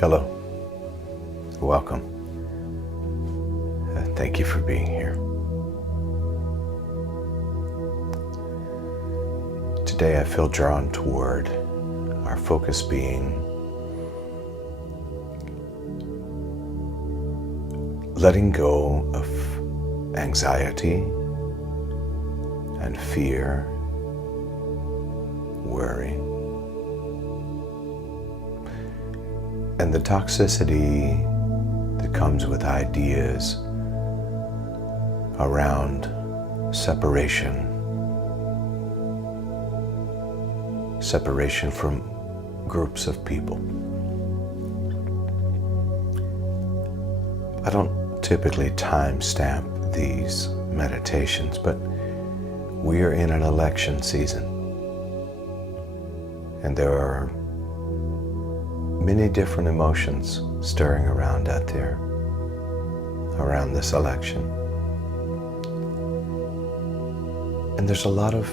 Hello, welcome. Thank you for being here. Today I feel drawn toward our focus being letting go of anxiety and fear, worry, and the toxicity that comes with ideas around separation from groups of people. I don't typically timestamp these meditations, but we are in an election season, and there are many different emotions stirring around out there around this election. And there's a lot of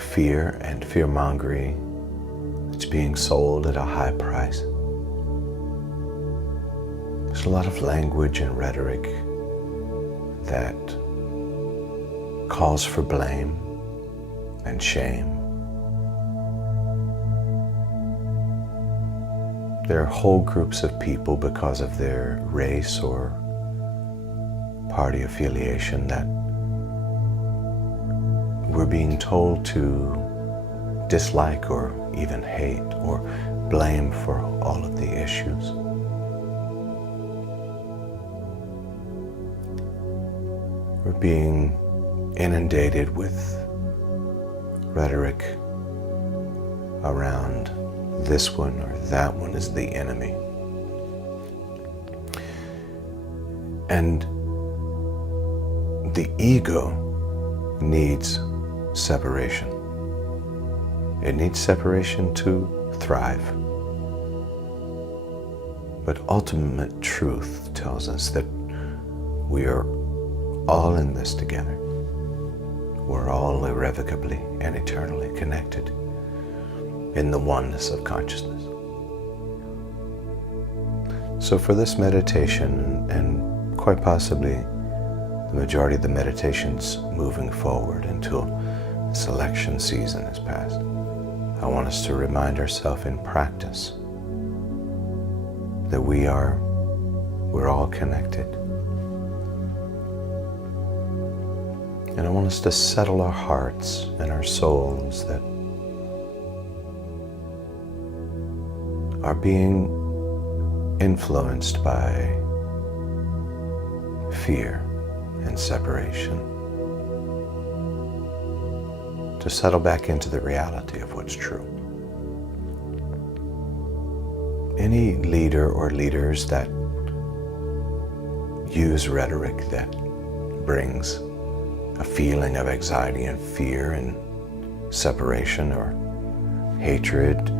fear and fear-mongering that's being sold at a high price. There's a lot of language and rhetoric that calls for blame and shame. There are whole groups of people, because of their race or party affiliation, that we're being told to dislike or even hate or blame for all of the issues. We're being inundated with rhetoric around this one or that one is the enemy. And the ego needs separation. It needs separation to thrive. But ultimate truth tells us that we are all in this together. We're all irrevocably and eternally connected in the oneness of consciousness. So for this meditation, and quite possibly the majority of the meditations moving forward until this election season has passed, I want us to remind ourselves in practice that we're all connected. And I want us to settle our hearts and our souls that are being influenced by fear and separation, to settle back into the reality of what's true. Any leader or leaders that use rhetoric that brings a feeling of anxiety and fear and separation or hatred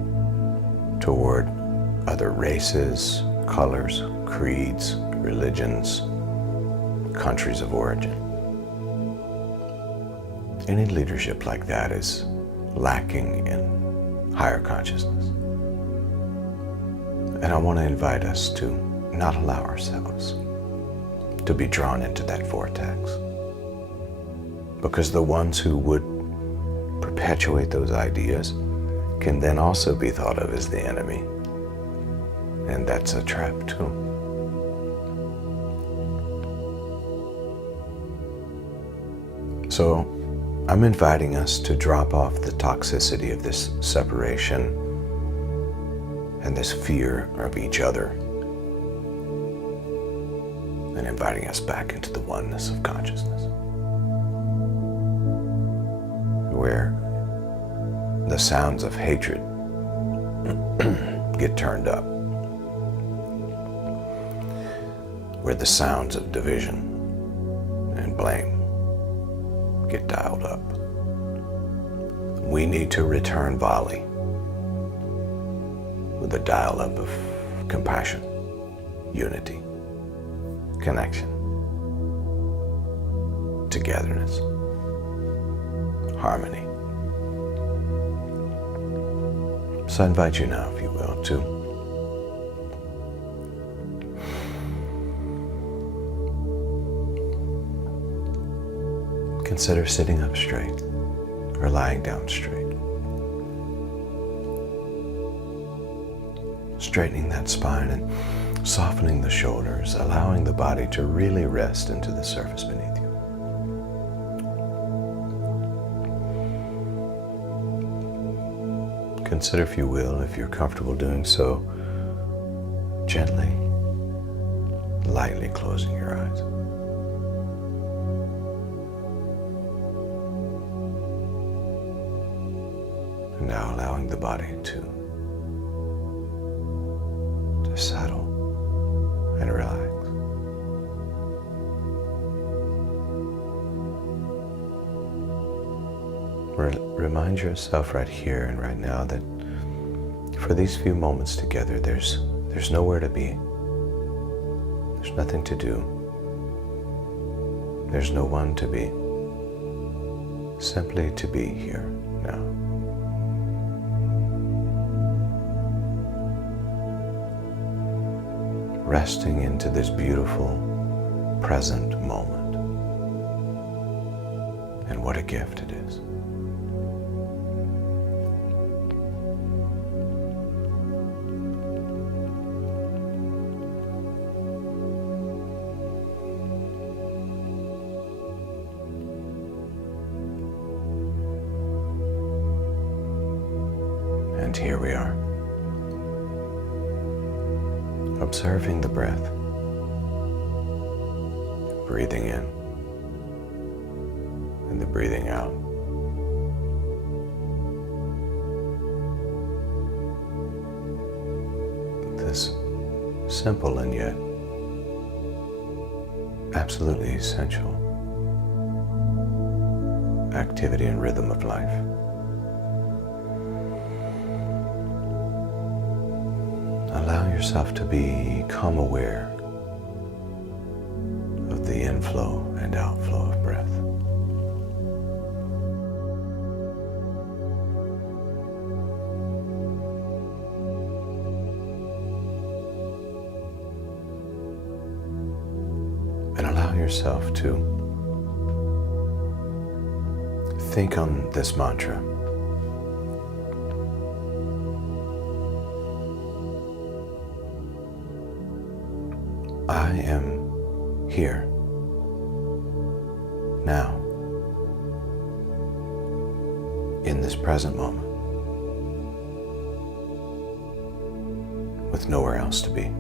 toward other races, colors, creeds, religions, countries of origin. Any leadership like that is lacking in higher consciousness. And I want to invite us to not allow ourselves to be drawn into that vortex. Because the ones who would perpetuate those ideas can then also be thought of as the enemy. And that's a trap too. So I'm inviting us to drop off the toxicity of this separation and this fear of each other, and inviting us back into the oneness of consciousness, where the sounds of hatred get turned up, where the sounds of division and blame get dialed up. We need to return volley with a dial up of compassion, unity, connection, togetherness, harmony. So I invite you now, if you will, to consider sitting up straight or lying down straight. Straightening that spine and softening the shoulders, allowing the body to really rest into the surface beneath you. Consider, if you will, if you're comfortable doing so, gently, lightly closing your eyes. And now allowing the body to settle and relax. Remind yourself right here and right now that for these few moments together, there's nowhere to be. There's nothing to do. There's no one to be. Simply to be here now. Resting into this beautiful present moment. And what a gift it is. And here we are, observing the breath, breathing in and the breathing out. This simple and yet absolutely essential activity and rhythm of life. Allow yourself to become aware of the inflow and outflow of breath. And allow yourself to think on this mantra. I am here, now, in this present moment, with nowhere else to be.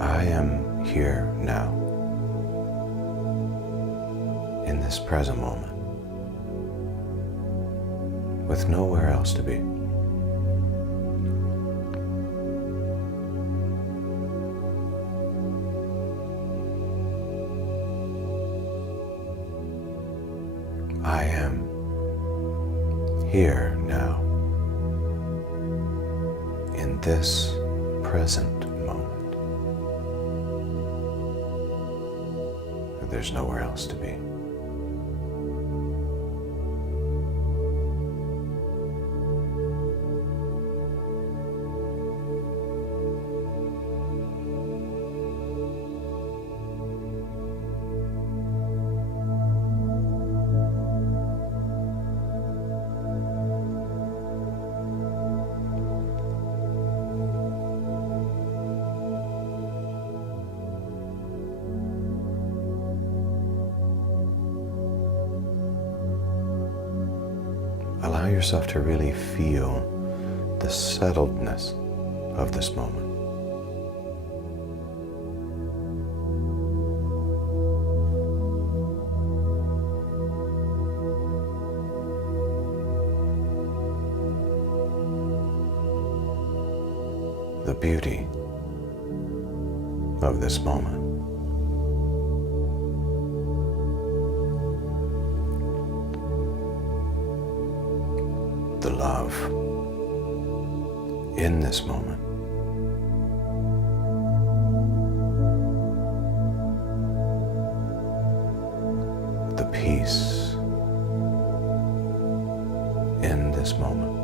I am here now, in this present moment, with nowhere else to be. I am here now, in this present moment. There's nowhere else to be. Allow yourself to really feel the settledness of this moment. The beauty of this moment. The love in this moment. The peace in this moment.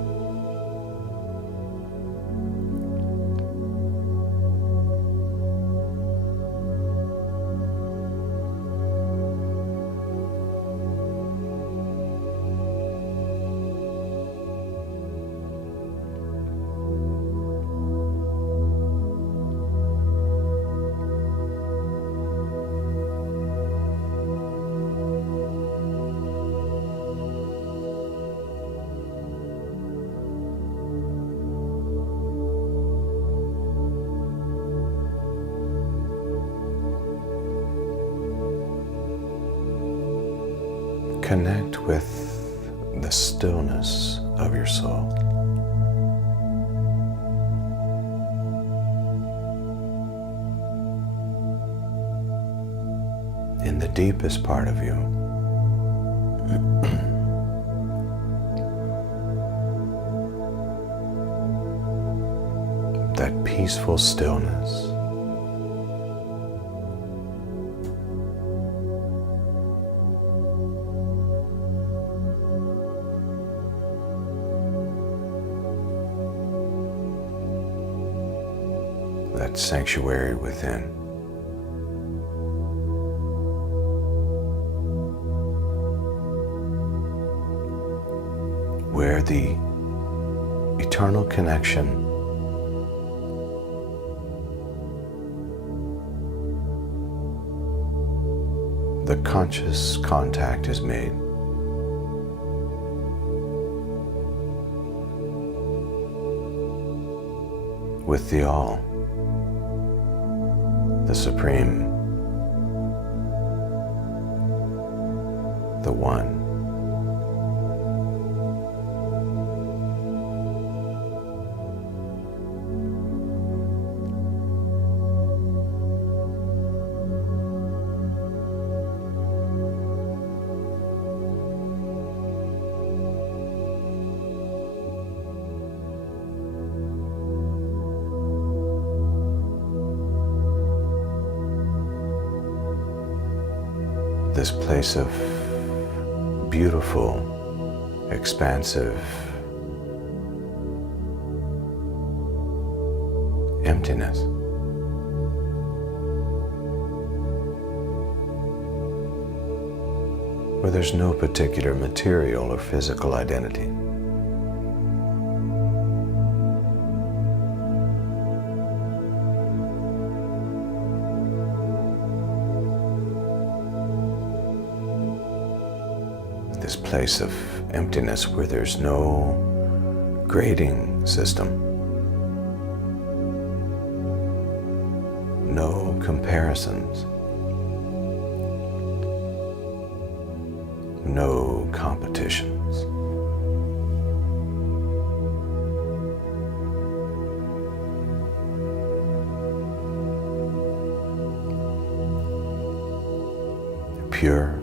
connect with the stillness of your soul. In the deepest part of you, that peaceful stillness. That sanctuary within. Where the eternal connection the conscious contact is made with the All, the Supreme, the One. This place of beautiful, expansive emptiness. Where there's no particular material or physical identity. This place of emptiness where there's no grading system, no comparisons, no competitions. Pure,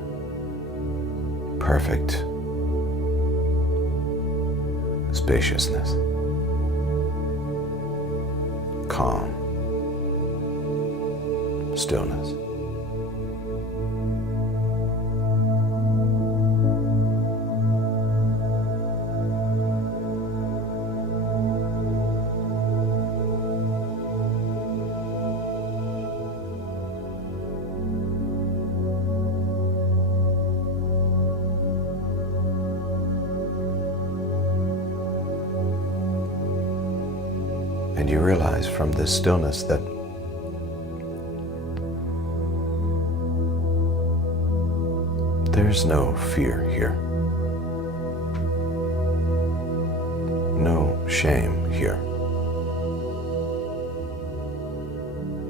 perfect spaciousness, calm, stillness. And you realize from this stillness that there's no fear here, no shame here,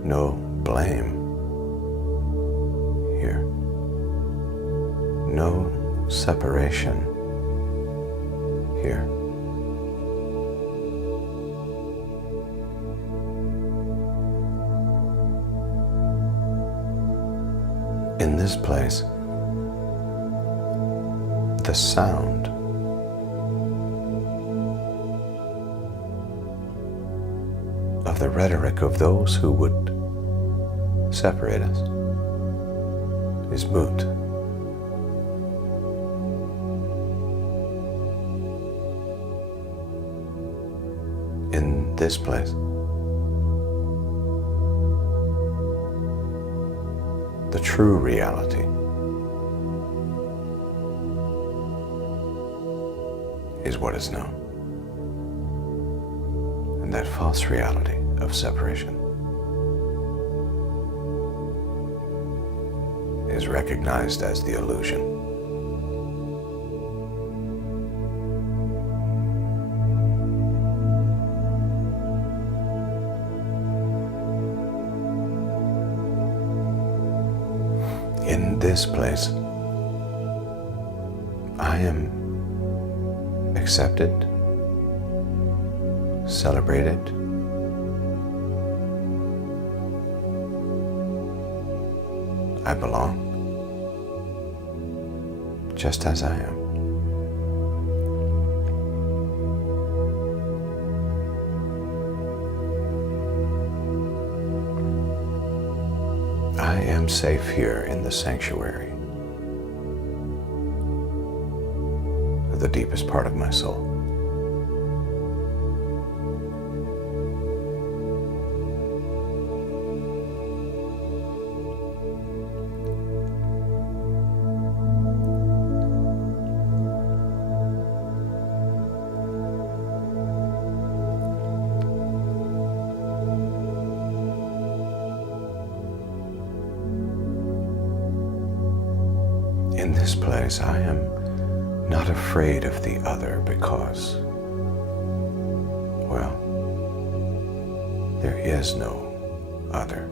no blame here, no separation here. In this place, the sound of the rhetoric of those who would separate us is moot. In this place, the true reality is what is known. And that false reality of separation is recognized as the illusion. In this place, I am accepted, celebrated, I belong, just as I am. I am safe here in the sanctuary of the deepest part of my soul. In this place, I am not afraid of the other because, well, there is no other.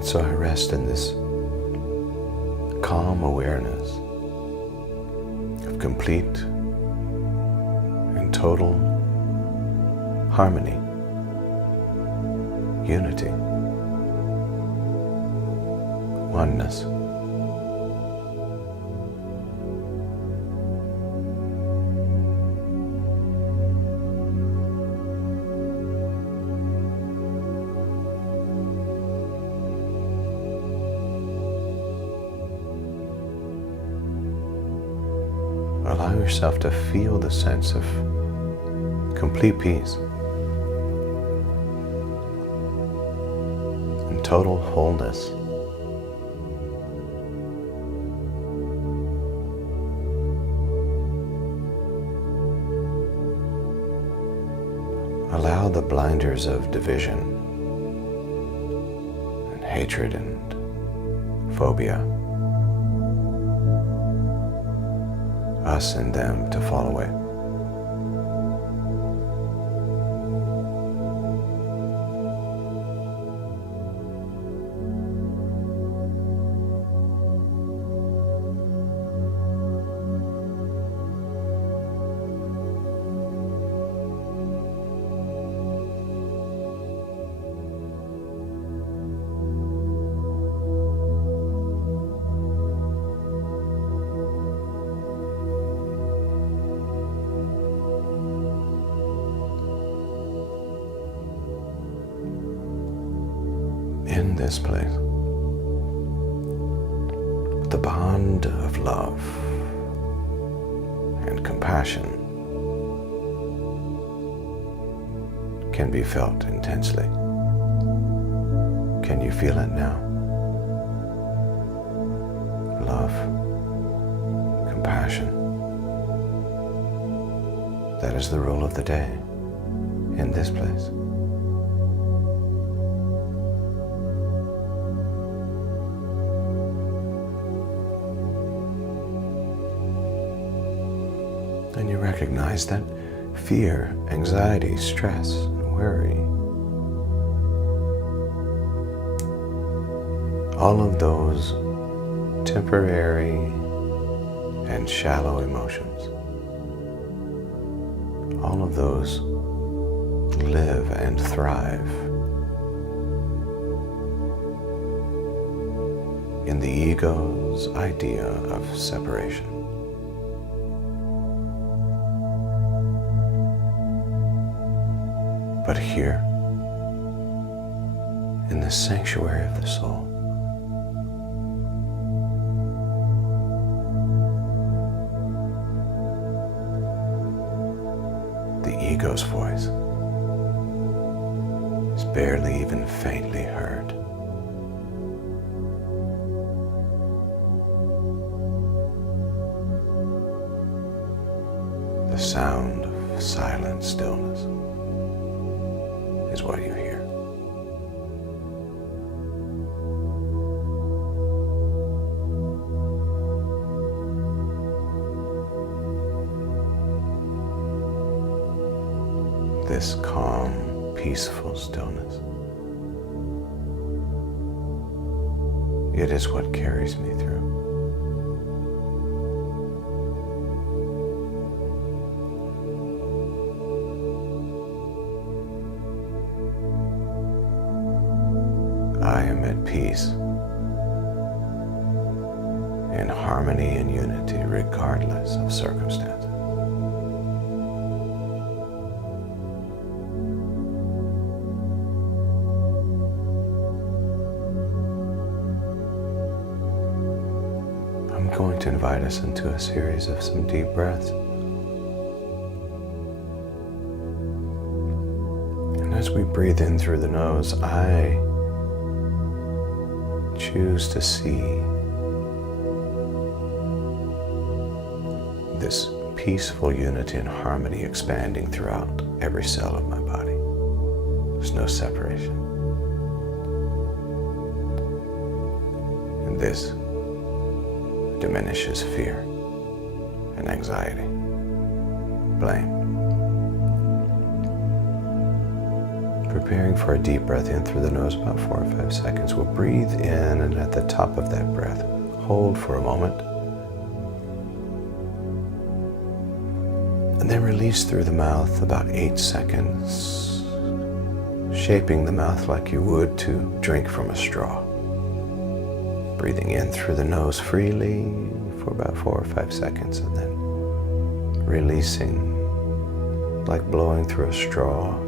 So I rest in this calm awareness of complete and total harmony, unity, oneness. Allow yourself to feel the sense of complete peace and total wholeness. Allow the blinders of division and hatred and phobia, us and them, to fall away. In this place, the bond of love and compassion can be felt intensely. Can you feel it now? Love, compassion. That is the rule of the day in this place. And you recognize that fear, anxiety, stress, and worry, all of those temporary and shallow emotions, all of those live and thrive in the ego's idea of separation. But here, in the sanctuary of the soul, the ego's voice is barely even faintly heard. The sound of silent stillness is what you hear. peaceful stillness. It is what carries me through. I am at peace, in harmony and unity, regardless of circumstances. I'm going to invite us into a series of some deep breaths. And as we breathe in through the nose, I choose to see this peaceful unity and harmony expanding throughout every cell of my body. There's no separation. And this diminishes fear and anxiety, blame. Preparing for a deep breath in through the nose, about 4 or 5 seconds. We'll breathe in, and at the top of that breath, hold for a moment. And then release through the mouth about 8 seconds, shaping the mouth like you would to drink from a straw. Breathing in through the nose freely for about 4 or 5 seconds, and then releasing like blowing through a straw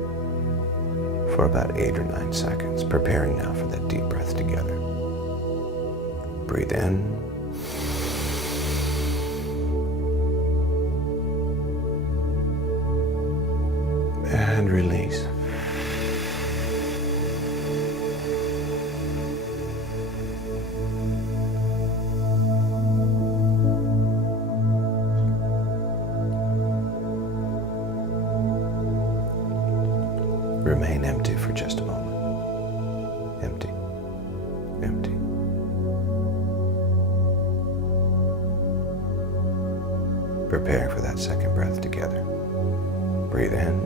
for about 8 or 9 seconds. Preparing now for that deep breath together. Breathe in. And release. Remain empty for just a moment. Empty. Empty. Preparing for that second breath together. Breathe in.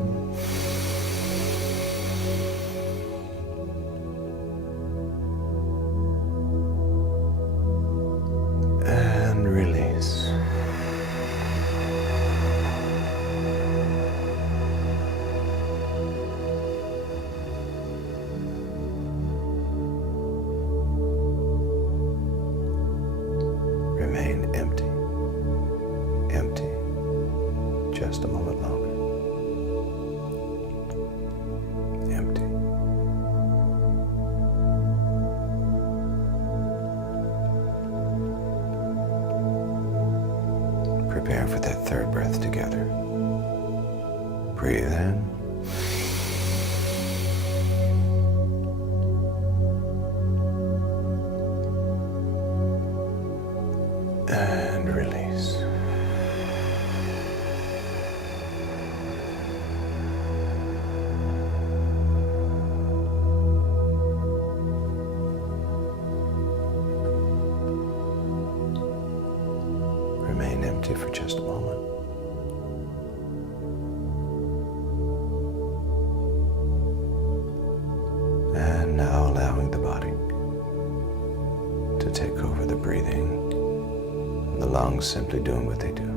And release. Remain empty. Empty. Just a moment longer. Empty. Prepare for that third breath together. Breathe in. And release. Remain empty for just a moment. And now allowing the body to take over the breathing, and the lungs simply doing what they do.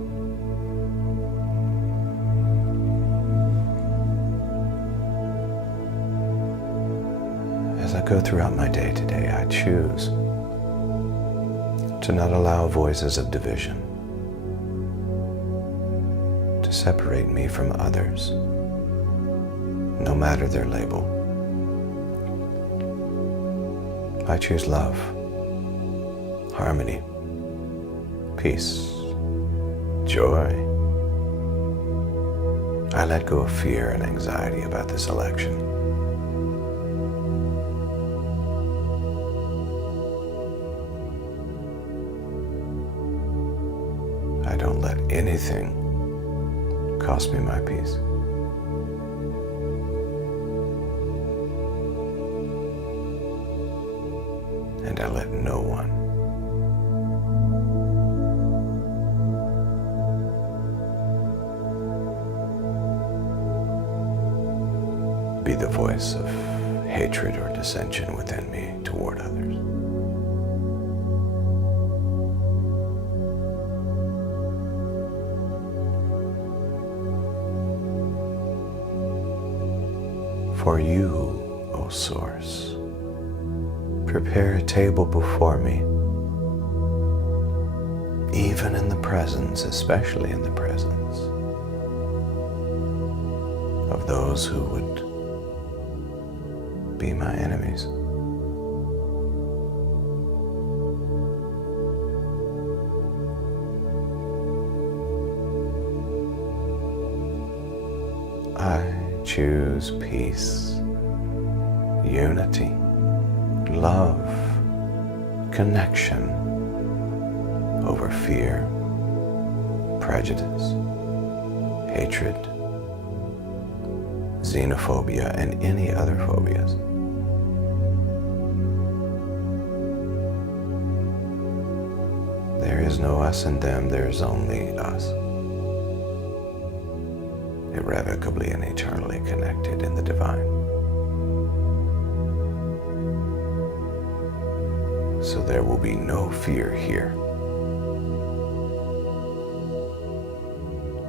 As I go throughout my day today, I choose to not allow voices of division to separate me from others, no matter their label. I choose love, harmony, peace, joy. I let go of fear and anxiety about this election. I don't let anything cost me my peace. And I let no one be the voice of hatred or dissension within me toward others. For you, O Source, prepare a table before me, even in the presence, especially in the presence of those who would be my enemies. I choose peace, unity, love, connection over fear, prejudice, hatred, xenophobia, and any other phobias. There is no us and them, there is only us. Irrevocably and eternally connected in the divine. So there will be no fear here.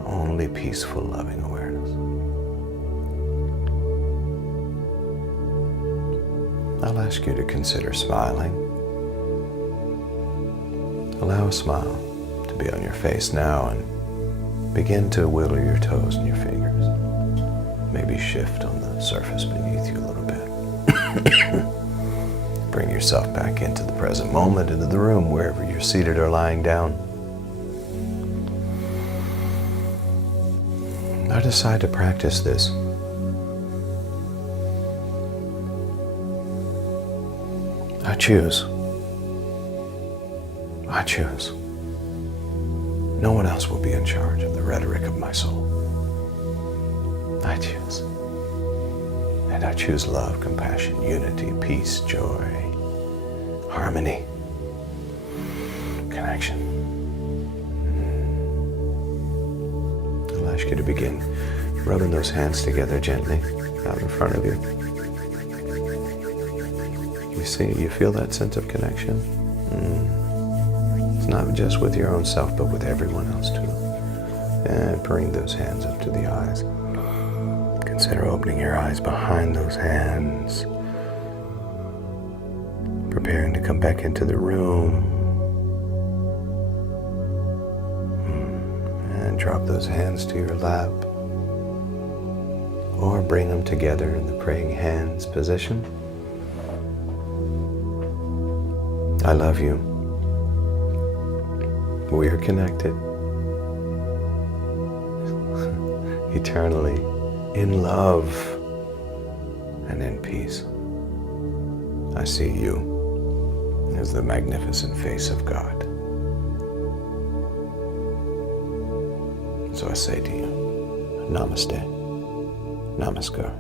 Only peaceful, loving awareness. I'll ask you to consider smiling. Allow a smile to be on your face now and begin to wiggle your toes and your fingers. Maybe shift on the surface beneath you a little bit. Bring yourself back into the present moment, into the room, wherever you're seated or lying down. Now decide to practice this. I choose. I choose. No one else will be in charge of the rhetoric of my soul. I choose. And I choose love, compassion, unity, peace, joy, harmony, connection. I'll ask you to begin rubbing those hands together gently out in front of you. You feel that sense of connection? It's not just with your own self, but with everyone else too. And bring those hands up to the eyes. Consider opening your eyes behind those hands. Preparing to come back into the room. And drop those hands to your lap. Or bring them together in the praying hands position. I love you. We are connected. Eternally in love and in peace. I see you as the magnificent face of God. So I say to you, Namaste, Namaskar,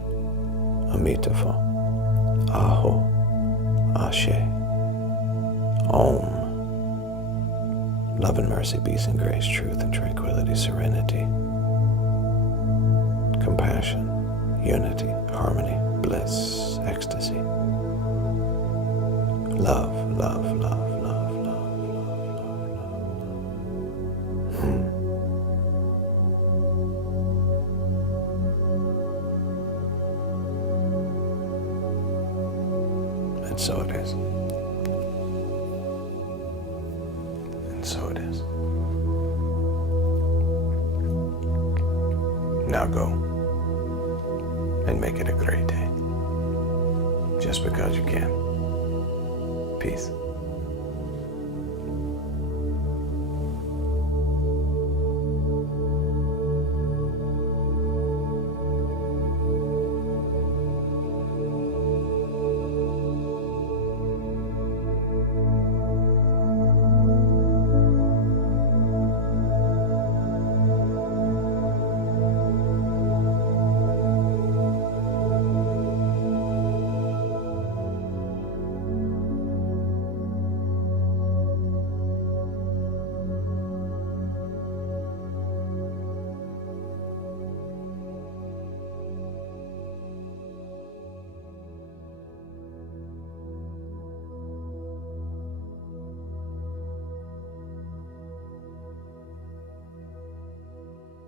Amitabha, Aho, Ashe, Om. Love and mercy, peace and grace, truth and tranquility, serenity, compassion, unity, harmony, bliss, ecstasy. Love, love, love, love, love, love, love, love. And so it is. And so it is. Now go and make it a great day. Just because you can. Peace.